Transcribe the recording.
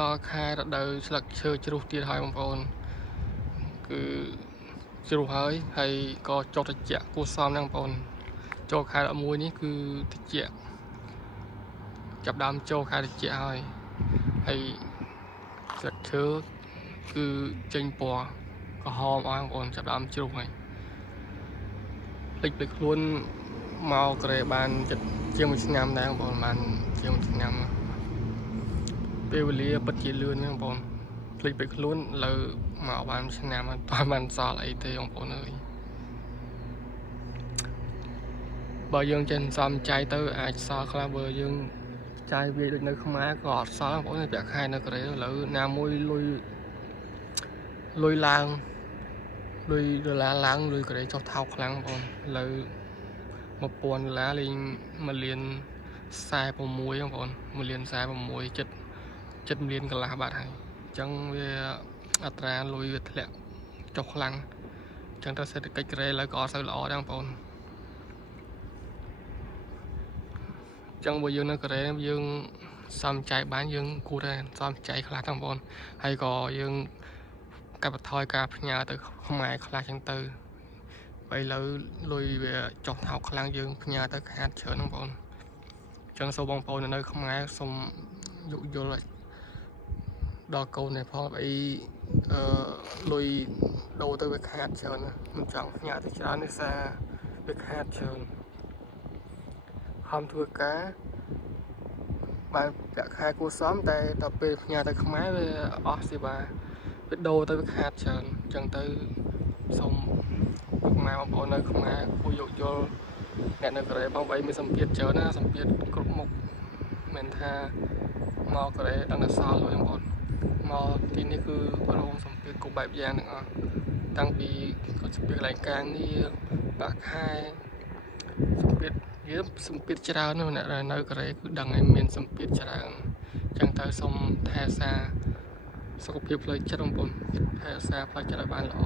ដល់ខែរដូវស្លឹកឈើជ្រុះទៀតហើយបងប្អូនគឺជ្រុះហើយក៏ចុះត្រជាក់គួរសមណាស់បងប្អូនចូលខែ11នេះគឺត្រជាក់ចាប់ដើមចូលខែត្រជាក់ហើយស្លឹកឈើគឺចេញពណ៌ក្រហមអស់បងប្អូនចាប់ដើមជ្រុះហើយភ្លេចខ្លួនមកក្រេបានចិត្តជាង1ឆ្នាំដែរបងប្អូនបានជាង1ឆ្នាំពេលវេលាពិតជាលឿនណាស់បងប្អូនភ្លេចខ្លួនលើមកបាន1ឆ្នាំអត់បានសល់អីទេបងប្អូនអើយបើយើងចេះសំចៃទៅអាចសល់ខ្លះបើយើងចាយវាដូចនៅខ្មែរក៏អត់សល់បងប្អូនប្រាក់ខែនៅកូរ៉េឥឡូវណាមួយលុយឡើងលុយដុល្លារឡើងលុយកូរ៉េចុះថោកខ្លាំងបងប្អូនឥឡូវ$1000លេង1.46បងប្អូន1.46ចិត្ត1លានកន្លះបាត់ហើយអញ្ចឹងវាអត្រាលុយវាធ្លាក់ចុះខ្លាំងអញ្ចឹងទៅសេដ្ឋកិច្ចកូរ៉េឥឡូវក៏អត់សូវល្អដែរបងប្អូនអញ្ចឹងបើយើងនៅកូរ៉េយើងសំចៃបានយើងគួរតែសំចៃខ្លះបងប្អូនហើយក៏យើងកាត់បន្ថយការផ្ញើទៅខ្មែរខ្លះអញ្ចឹងទៅឥឡូវលុយវាចុះថោកខ្លាំងយើងផ្ញើទៅខាតច្រើនបងប្អូនអញ្ចឹងសូមបងប្អូននៅខ្មែរសូមយោគយល់ដល់កូននេះផងអីលុយដូរទៅវាខាតច្រើនមិនចង់ផ្ញើទៅច្រើននេះសារវាខាតច្រើនខំធ្វើការបានប្រាក់ខែគួរសមតែដល់ពេលផ្ញើទៅខ្មែរវាអស់សេវាវាដូរទៅវាខាតច្រើនអញ្ចឹងទៅសូមខ្មែរបងប្អូននៅខ្មែរគួរយោគយល់អ្នកនៅកូរ៉េបងប្អូនមានសម្ពាធច្រើនណាសម្ពាធគ្រប់មុខមិនថាមកកូរ៉េដល់តែសល់លុយបងប្អូនមកទីនេះគឺរងសម្ពាធគ្រប់បែបយ៉ាងទាំងអស់តាំងពីគាត់សម្ពាធកន្លែងការងារប្រាក់ខែសម្ពាធច្រើនណាស់អ្នកនៅកូរ៉េគឺដឹងហើយមានសម្ពាធច្រើនអញ្ចឹងទៅសូមថែរក្សាសុខភាពផ្លូវចិត្តបងប្អូនថែរក្សាផ្លូវចិត្តឲ្យបានល្អ